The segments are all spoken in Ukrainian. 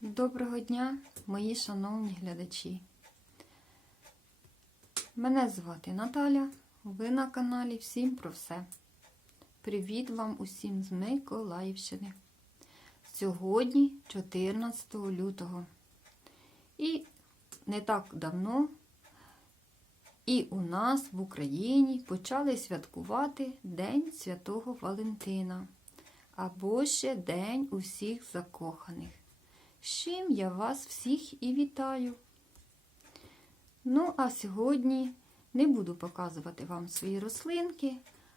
Доброго дня, мої шановні глядачі. Мене звати Наталя. Ви на каналі Всім про все. Привіт вам усім з Миколаївщини. Сьогодні 14 лютого. І не так давно і у нас в Україні почали святкувати День Святого Валентина або ще День усіх закоханих. З чим я вас всіх і вітаю. Ну, а сьогодні не буду показувати вам свої рослинки,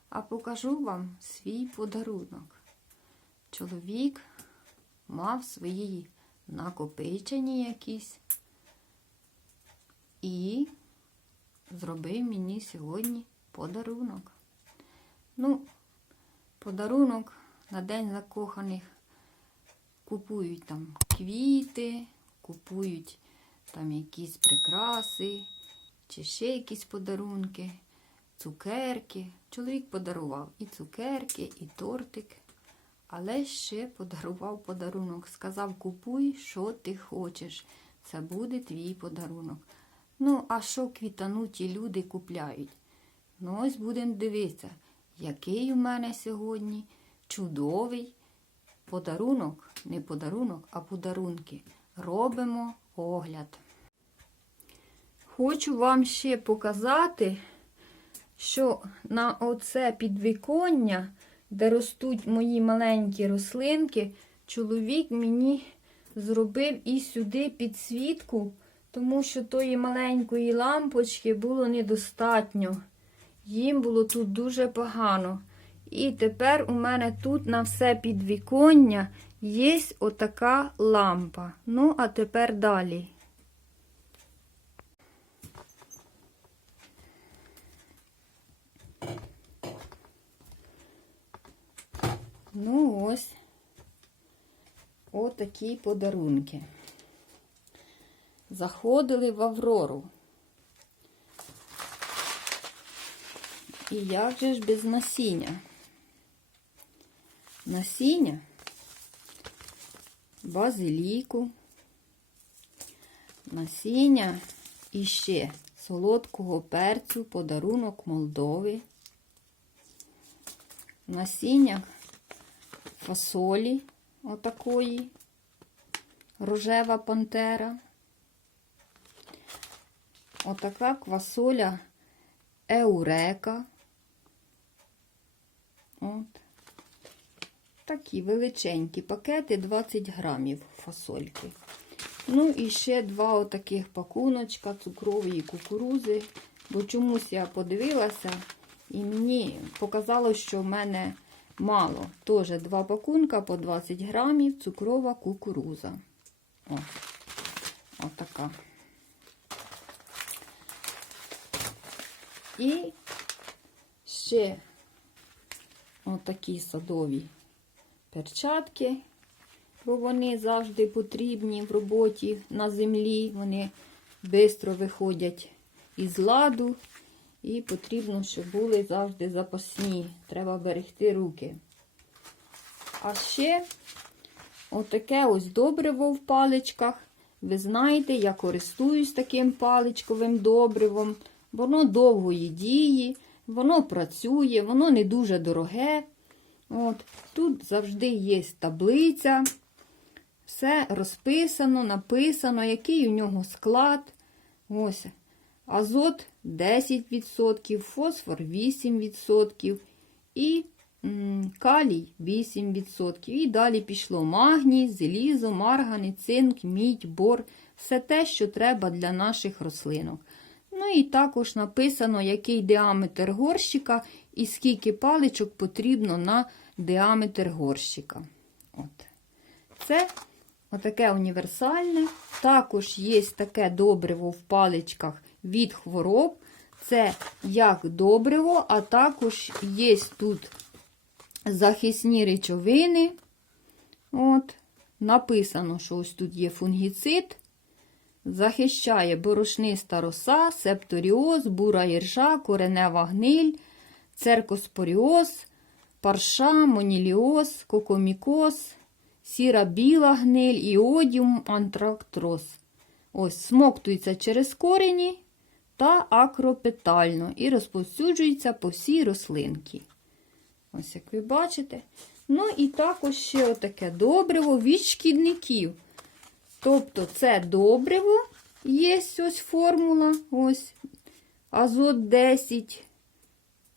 а покажу вам свій подарунок. Чоловік мав свої накопичені якісь і зробив мені сьогодні подарунок. Ну, подарунок на День закоханих купують там квіти, купують там якісь прикраси, чи ще якісь подарунки, цукерки. Чоловік подарував і цукерки, і тортик, але ще подарував подарунок. Сказав, купуй, що ти хочеш. Це буде твій подарунок. Ну, а що квітануті люди купляють? Ну, ось будемо дивитися, який у мене сьогодні чудовий подарунок, не подарунок, а подарунки. Робимо огляд. Хочу вам ще показати, що на оце підвіконня, де ростуть мої маленькі рослинки, чоловік мені зробив і сюди підсвітку, тому що тої маленької лампочки було недостатньо. Їм було тут дуже погано. І тепер у мене тут на все підвіконня є отака лампа. Ну, а тепер далі. Ну, ось отакі подарунки. Заходили в Аврору. І як же ж без насіння? Насіння, базиліку, насіння і ще солодкого перцю, подарунок Молдови, насіння фасолі отакої, рожева пантера, отака квасоля еурека. От. Такі величенькі пакети 20 грамів фасольки. Ну і ще два отаких пакуночка цукрової кукурузи. Бо чомусь я подивилася, і мені показало, що в мене мало. Теж два пакунка по 20 грамів цукрова кукуруза. О, отака. І ще отакі садові перчатки, бо вони завжди потрібні в роботі на землі. Вони швидко виходять із ладу. І потрібно, щоб були завжди запасні. Треба берегти руки. А ще отаке ось добриво в паличках. Ви знаєте, я користуюсь таким паличковим добривом. Воно довгої дії, воно працює, воно не дуже дороге. От. Тут завжди є таблиця. Все розписано, написано, який у нього склад. Ось. Азот 10%, фосфор 8% і м, калій 8%. І далі пішло магній, залізо, маргани, цинк, мідь, бор. Все те, що треба для наших рослинок. Ну і також написано, який діаметр горщика і скільки паличок потрібно на діаметр горщика. От. Це отаке універсальне. Також є таке добриво в паличках від хвороб. Це як добриво, а також є тут захисні речовини. От. Написано, що ось тут є фунгіцид. Захищає борошниста роса, септоріоз, бура іржа, коренева гниль, церкоспоріоз, парша, моніліоз, кокомікоз, сіра біла гниль, іодіум, антрактроз. Ось, смоктується через корені та акропетально і розповсюджується по всій рослинці. Ось як ви бачите. Ну і також ще отаке добриво від шкідників. Тобто це добриво, є ось формула, ось азот 10,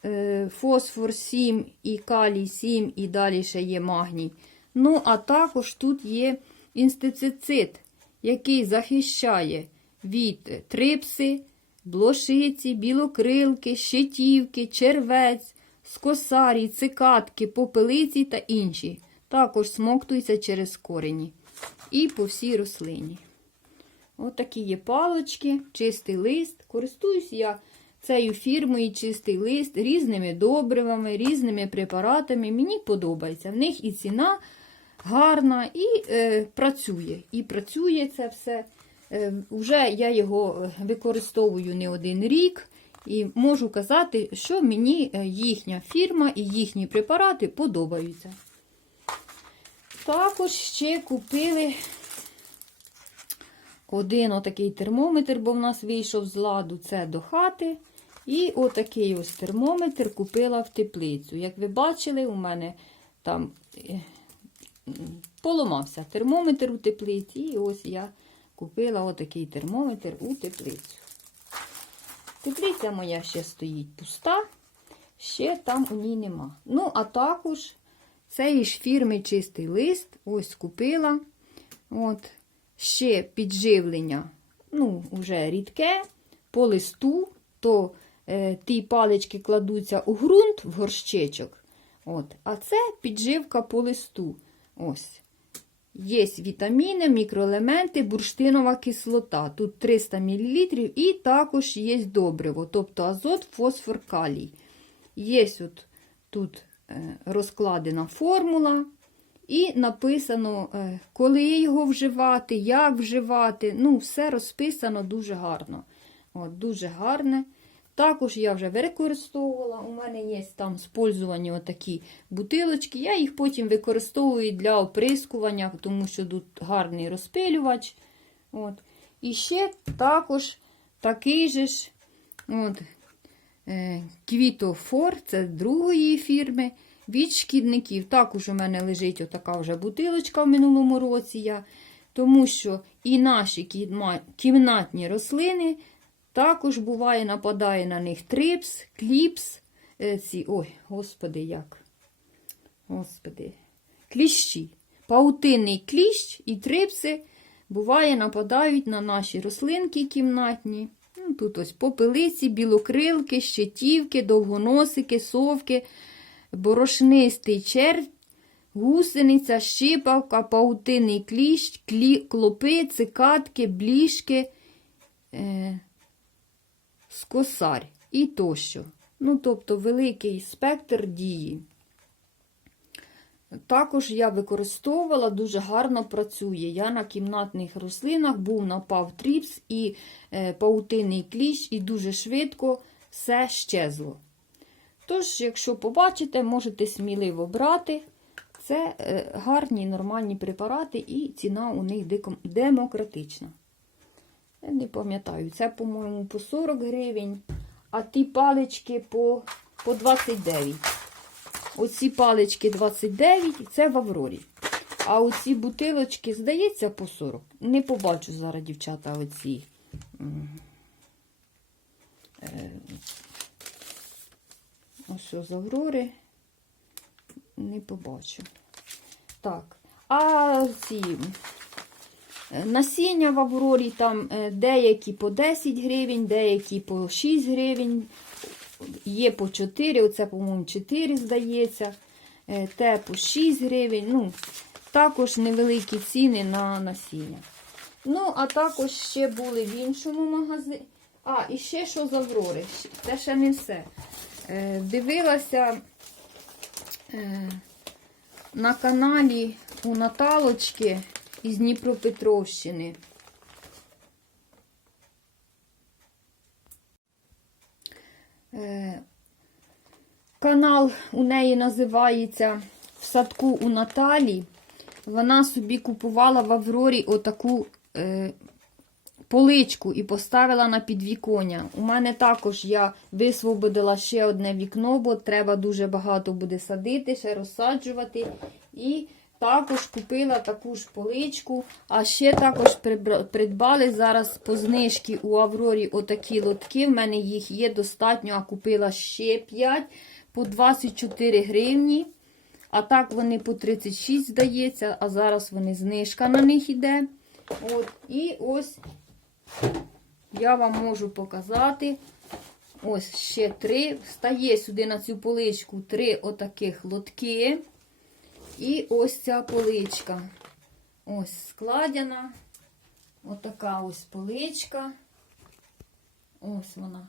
е, фосфор 7 і калій 7, і далі ще є магній. Ну, а також тут є інстицицид, який захищає від трипси, блошиці, білокрилки, щитівки, червець, скосарій, цикатки, попелиці та інші. Також смоктується через корені і по всій рослині. Ось такі є палочки, чистий лист. Користуюсь я цією фірмою чистий лист різними добривами, різними препаратами. Мені подобається. В них і ціна гарна, і е, працює. І працює це все. Е, вже я його використовую не один рік. І можу казати, що мені е, їхня фірма і їхні препарати подобаються. Також ще купили один отакий термометр, бо в нас вийшов з ладу, це до хати. І отакий ось термометр купила в теплицю. Як ви бачили, у мене там е, поламався термометр у теплиці. І ось я купила отакий термометр у теплицю. Теплиця моя ще стоїть пуста, ще там у ній нема. Ну, а також цей ж фірми чистий лист, ось купила. От, ще підживлення, ну, вже рідке, по листу, то е, ті палички кладуться у ґрунт в горщичок. От, а це підживка по листу. Ось. Є вітаміни, мікроелементи, бурштинова кислота. Тут 300 мл і також є добриво, тобто азот, фосфор, калій. Є тут розкладена формула. І написано, е, коли його вживати, як вживати. Ну, все розписано дуже гарно. От, Дуже гарне. Також я вже використовувала. У мене є там спользувані отакі бутилочки. Я їх потім використовую для оприскування, тому що тут гарний розпилювач. От. І ще також такий же ж от, е, квітофор, це другої фірми. Від шкідників. Також у мене лежить отака вже бутилочка в минулому році. Я, тому що і наші кімнатні рослини також буває, нападає на них трипс, кліпс. е, Ці, ой, господи, як. Господи, кліщі. Паутинний кліщ і трипси буває, нападають на наші рослинки кімнатні. Тут ось попелиці, білокрилки, щитівки, довгоносики, совки борошнистий червь, гусениця, щипавка, паутинний кліщ, клі, клопи, цикатки, бліжки, е, скосарь і тощо. Ну, тобто великий спектр дії. Також я використовувала, дуже гарно працює. Я на кімнатних рослинах був напав тріпс і е, паутинний кліщ, і дуже швидко все щезло. Тож, якщо побачите, можете сміливо брати. Це е, гарні нормальні препарати, і ціна у них демократична. Я не пам'ятаю, це, по-моєму, по 40 гривень, а ті палички по, по 29. Оці палички 29, це в Аврорі. А оці бутилочки, здається, по 40. Не побачу зараз, дівчата, оці. е, Ось з Аврори. Не побачу. Так. А ці е, насіння в Аврорі там е, деякі по 10 гривень, деякі по 6 гривень, є по 4, оце, по-моєму, 4, здається. Е, Те по 6 гривень. Ну, також невеликі ціни на насіння. Ну, а також ще були в іншому магазині. А, і ще що з Аврори. Це ще не все. Е, Дивилася е, на каналі у Наталочки із Дніпропетровщини. Канал у неї називається В садку у Наталі. Вона собі купувала в Аврорі отаку е, поличку і поставила на підвіконня. У мене також я висвободила ще одне вікно, бо треба дуже багато буде садити, ще розсаджувати. І також купила таку ж поличку. А ще також придбали зараз по знижці у Аврорі отакі лотки. В мене їх є достатньо, а купила ще 5 по 24 гривні. А так вони по 36 здається, а зараз вони знижка на них іде. От. І ось я вам можу показати. Ось ще три. Стає сюди на цю поличку три отаких лотки. І ось ця поличка. Ось складена. Отака ось поличка. Ось вона.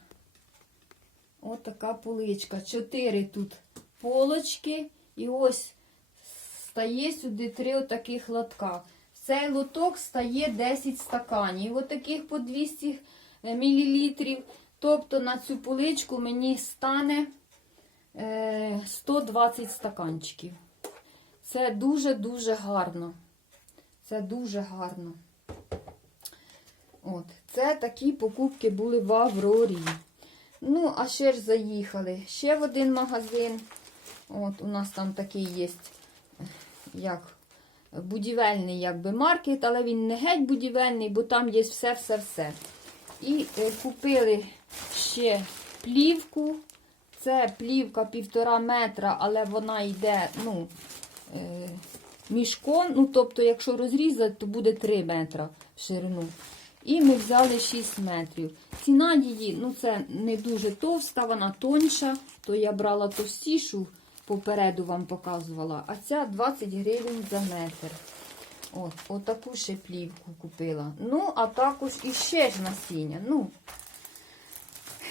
Отака поличка. Чотири тут полочки. І ось стає сюди три отаких лотка. Цей лоток стає 10 стаканів. Отаких по 200 мл. Тобто на цю поличку мені стане е, 120 стаканчиків. Це дуже-дуже гарно. Це дуже гарно. От, це такі покупки були в Аврорі. Ну, а ще ж заїхали. Ще в один магазин. От, у нас там такий є, як будівельний якби, маркет, але він не геть будівельний, бо там є все-все-все. І е, купили ще плівку. Це плівка півтора метра, але вона йде, ну, мішком. Ну, тобто, якщо розрізати, то буде 3 метра в ширину. І ми взяли 6 метрів. Ціна її, ну це не дуже товста, вона тонша, то я брала товстішу, попереду вам показувала, а ця 20 гривень за метр. От, отаку ще плівку купила. Ну, а також іще ж насіння. Ну,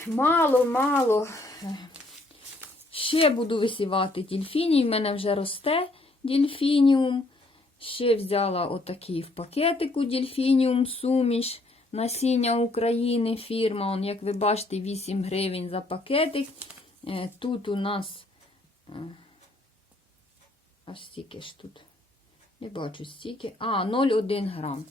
мало, мало. Ще буду висівати дільфіній. В мене вже росте дільфініум. Ще взяла отакий в пакетику дільфініум суміш. Насіння України фірма. Он, як ви бачите, 8 гривень за пакетик. Е, Тут у нас е, аж стільки ж тут. Не бачу стільки. А, 0,1 грам.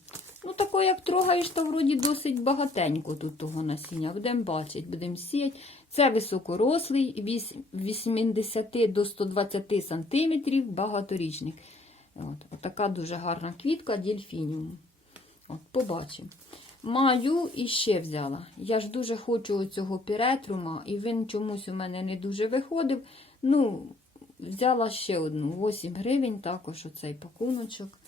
Ну, тако, як трогаєш, то вроді досить багатенько тут того насіння. Будемо бачити, будемо сіяти. Це високорослий, від 80 до 120 см, багаторічник. От, Отака дуже гарна квітка, дельфініум. От, побачимо. Маю і ще взяла. Я ж дуже хочу цього піретрума, і він чомусь у мене не дуже виходив. Ну, взяла ще одну. 8 гривень, також оцей пакуночок.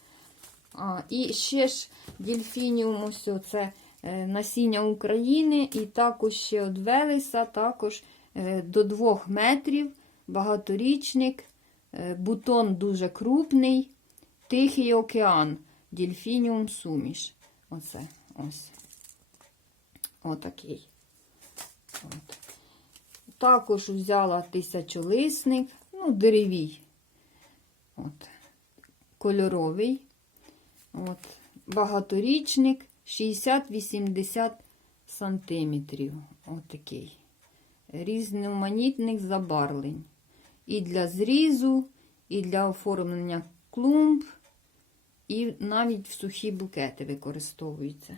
А, і ще ж дельфініум, ось це е, насіння України, і також ще от Велеса, також е, до 2 метрів, багаторічник, е, бутон дуже крупний, Тихий океан, дельфініум суміш. Оце ось. Отакий. От. Також взяла тисячолисник, ну, деревій. От. Кольоровий. От. Багаторічник 60-80 сантиметрів. Отакий. Різноманітних забарвлень. І для зрізу, і для оформлення клумб, і навіть в сухі букети використовується.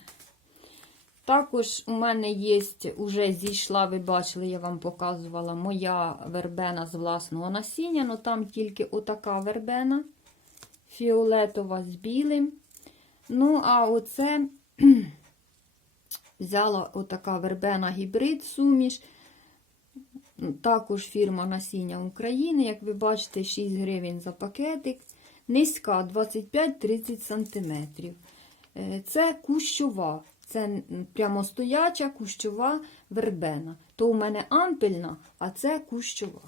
Також у мене є, уже зійшла, ви бачили, я вам показувала моя вербена з власного насіння, але там тільки отака вербена, фіолетова з білим. Ну, а оце взяла отака вербена гібрид суміш. Також фірма насіння України, як ви бачите, 6 гривень за пакетик. Низька 25-30 см. Це кущова. Це прямостояча кущова вербена. То у мене ампельна, а це кущова.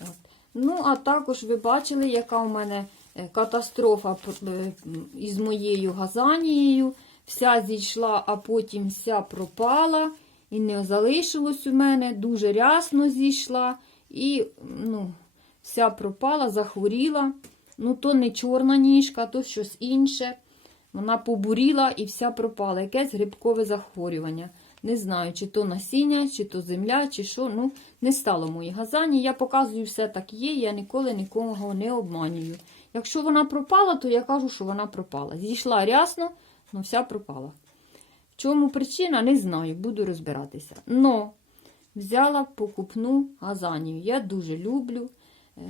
От. Ну, а також ви бачили, яка у мене е, катастрофа е, із моєю газанією. Вся зійшла, а потім вся пропала. І не залишилось у мене. Дуже рясно зійшла. І ну, вся пропала, захворіла. Ну, то не чорна ніжка, то щось інше. Вона побуріла і вся пропала. Якесь грибкове захворювання. Не знаю, чи то насіння, чи то земля, чи що. Ну, не стало моїй газані. Я показую все так є, я ніколи нікого не обманюю. Якщо вона пропала, то я кажу, що вона пропала. Зійшла рясно, але вся пропала. В чому причина, не знаю, буду розбиратися. Но взяла покупну газанію. Я дуже люблю. Е,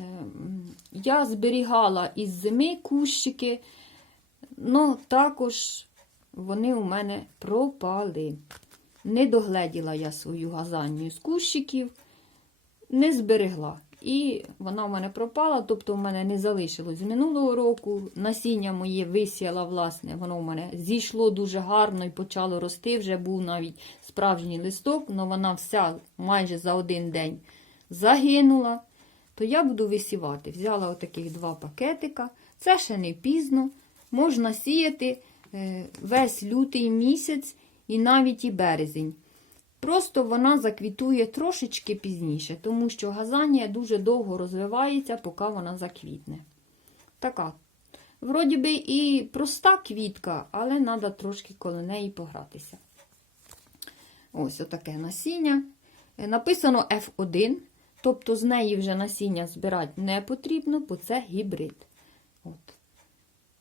Я зберігала із зими кущики, але також вони у мене пропали. Не догледіла я свою газанію з кущиків, не зберегла. І вона в мене пропала, тобто в мене не залишилось з минулого року. Насіння моє висіяла, власне, воно в мене зійшло дуже гарно і почало рости. Вже був навіть справжній листок, але вона вся майже за один день загинула. То я буду висівати. Взяла отаких два пакетика. Це ще не пізно. Можна сіяти е, весь лютий місяць і навіть і березень. Просто вона заквітує трошечки пізніше, тому що газанія дуже довго розвивається, поки вона заквітне. Така. Вроді би і проста квітка, але треба трошки коло неї погратися. Ось отаке насіння. Е, Написано F1, тобто з неї вже насіння збирати не потрібно, бо це гібрид. От.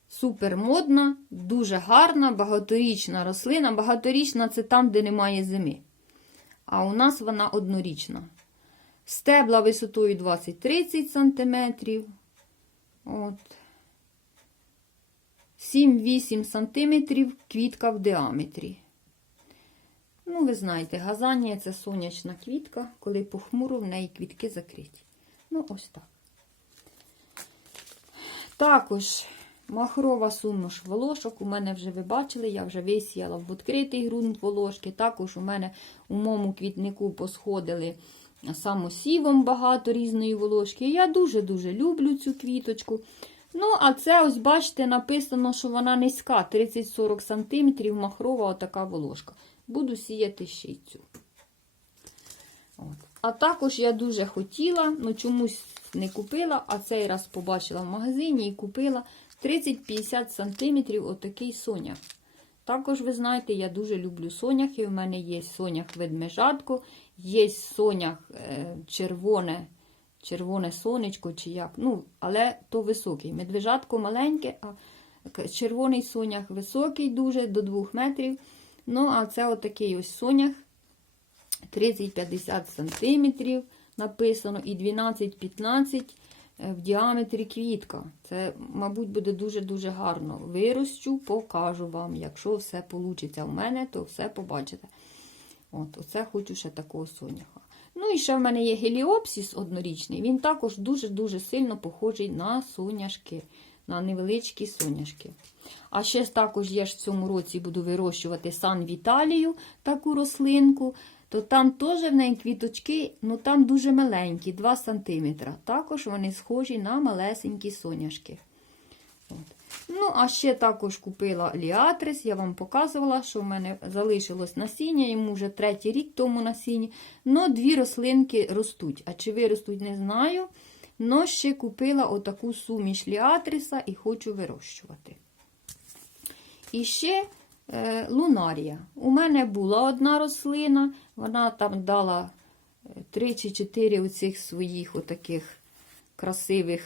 Супер модна, дуже гарна, багаторічна рослина. Багаторічна це там, де немає зими. А у нас вона однорічна. Стебла висотою 20-30 см. От. 7-8 см квітка в діаметрі. Ну, ви знаєте, газанія це сонячна квітка, коли похмуро в неї квітки закриті. Ну, ось так. Також махрова суміш волошок. У мене вже ви бачили, я вже висіяла в відкритий ґрунт волошки. Також у мене у моєму квітнику посходили самосівом багато різної волошки. Я дуже-дуже люблю цю квіточку. Ну, а це, ось, бачите, написано, що вона низька, 30-40 см, махрова отака волошка. Буду сіяти ще й цю. От. А також я дуже хотіла, ну чомусь не купила, а цей раз побачила в магазині і купила 30-50 см отакий сонях. Також, ви знаєте, я дуже люблю соняхи. У мене є сонях ведмежатко, є сонях е, червоне, червоне сонечко, чи як. Ну, але то високий. Медвежатко маленьке, а червоний сонях високий, дуже до 2 метрів. Ну, а це отакий ось сонях 30-50 см написано і 12-15 в діаметрі квітка. Це, мабуть, буде дуже-дуже гарно. Вирощу, покажу вам. Якщо все вийде в мене, то все побачите. От, Оце хочу ще такого соняха. Ну і ще в мене є геліопсіс однорічний. Він також дуже-дуже сильно похожий на соняшки, на невеличкі соняшки. А ще також я ж в цьому році буду вирощувати сан Віталію, таку рослинку. То там теж в неї квіточки, ну там дуже маленькі, 2 см. Також вони схожі на малесенькі соняшки. От. Ну, а ще також купила ліатрис. Я вам показувала, що в мене залишилось насіння, йому вже третій рік тому насіння. Но дві рослинки ростуть. А чи виростуть, не знаю. Но ще купила отаку суміш ліатриса і хочу вирощувати. І ще лунарія. У мене була одна рослина, вона там дала 3 чи 4 оцих своїх отаких красивих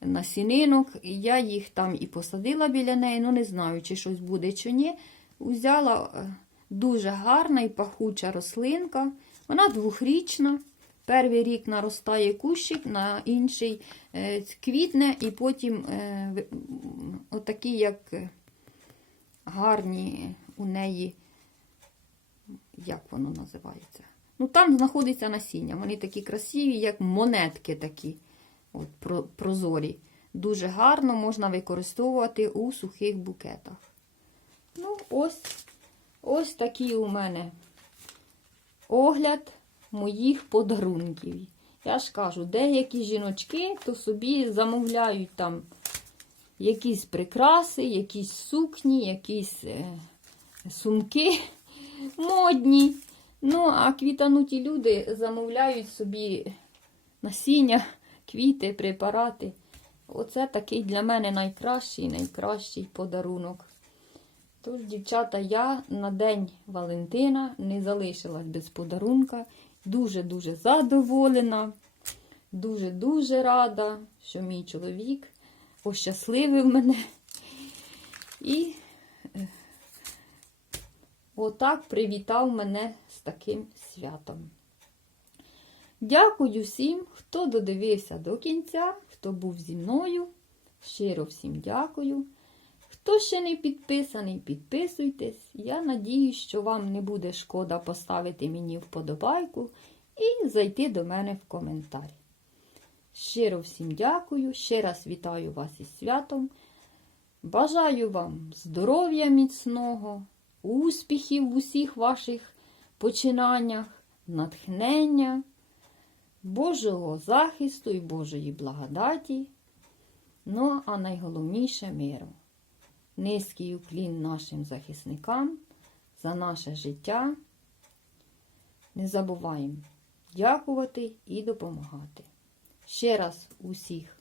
насінинок. Я їх там і посадила біля неї, ну не знаю, чи щось буде, чи ні. Взяла е, дуже гарна і пахуча рослинка. Вона двохрічна. Перший рік наростає кущик, на інший е, квітне, і потім е, отакі, як е, гарні у неї, як воно називається? Ну, там знаходиться насіння. Вони такі красиві, як монетки такі, от, про- прозорі. Дуже гарно можна використовувати у сухих букетах. Ну, ось, ось такий у мене огляд моїх подарунків. Я ж кажу, деякі жіночки то собі замовляють там якісь прикраси, якісь сукні, якісь е, сумки модні. Ну, а квітануті люди замовляють собі насіння, квіти, препарати. Оце такий для мене найкращий, найкращий подарунок. Тож, дівчата, я на День Валентина не залишилась без подарунка. Дуже-дуже задоволена, дуже-дуже рада, що мій чоловік ощасливив мене. І е, отак привітав мене з таким святом. Дякую всім, хто додивився до кінця, хто був зі мною. Щиро всім дякую. Хто ще не підписаний, підписуйтесь. Я надіюсь, що вам не буде шкода поставити мені вподобайку і зайти до мене в коментар. Щиро всім дякую, ще раз вітаю вас із святом. Бажаю вам здоров'я міцного, успіхів в усіх ваших починаннях, натхнення, Божого захисту і Божої благодаті. Ну, а найголовніше миру. Низький уклін нашим захисникам за наше життя. Не забуваємо дякувати і допомагати. Ще раз усіх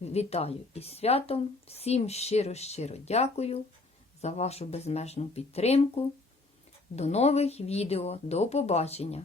вітаю із святом. Всім щиро-щиро дякую за вашу безмежну підтримку. До нових відео. До побачення!